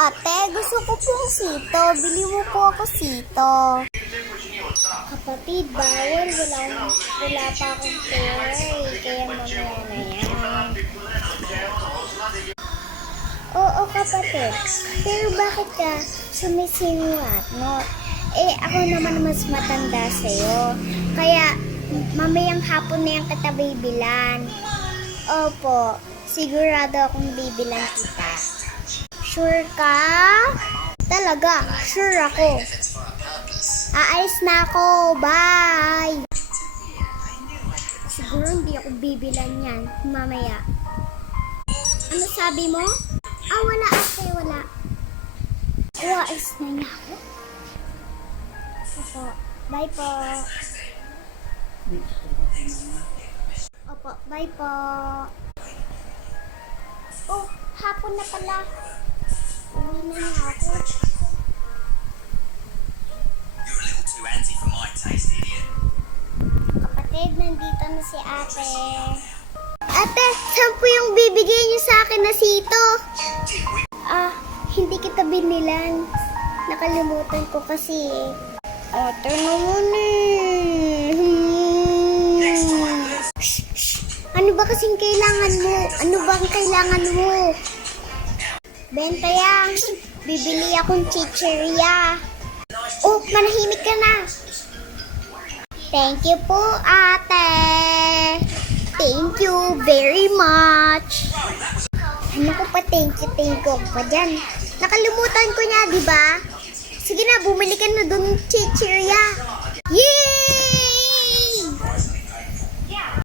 Ate, gusto ko pong sito. Bili mo po ako sito. Kapatid, bawal. Wala pa akong pera eh. Kaya mamaya na yan. Oo, kapatid. Pero bakit ka sumisingat, no? Eh, ako naman mas matanda sa'yo. Kaya, mamayang hapon na yan kita bibilan. Opo, sigurado akong bibilan kita. Sure ka? Talaga, sure ako. Aalis na ako. Bye! Siguro hindi ako bibilan yan mamaya. Ano sabi mo? Wala ate, wala. Aalis na niya ako. Opo, bye po. Opo, bye po. Oh, hapon na pala. Uwi na niya ako. You're a little too anti for my taste, idiot. Kapatid, nandito na si ate. Ate, saan po yung bibigay niyo sa akin na sito? Hindi kita binilan. Nakalimutan ko kasi eh. Ate naman eh. Ano ba kasing kailangan mo? Ano bang kailangan mo? Benta yan. Bibili akong chicheria. Oh, manahimik ka na. Thank you po, ate. Thank you very much. Ano ko pa thank you pa dyan? Nakalimutan ko niya, di ba? Sige na, bumili ka na dun chicheria. Yay!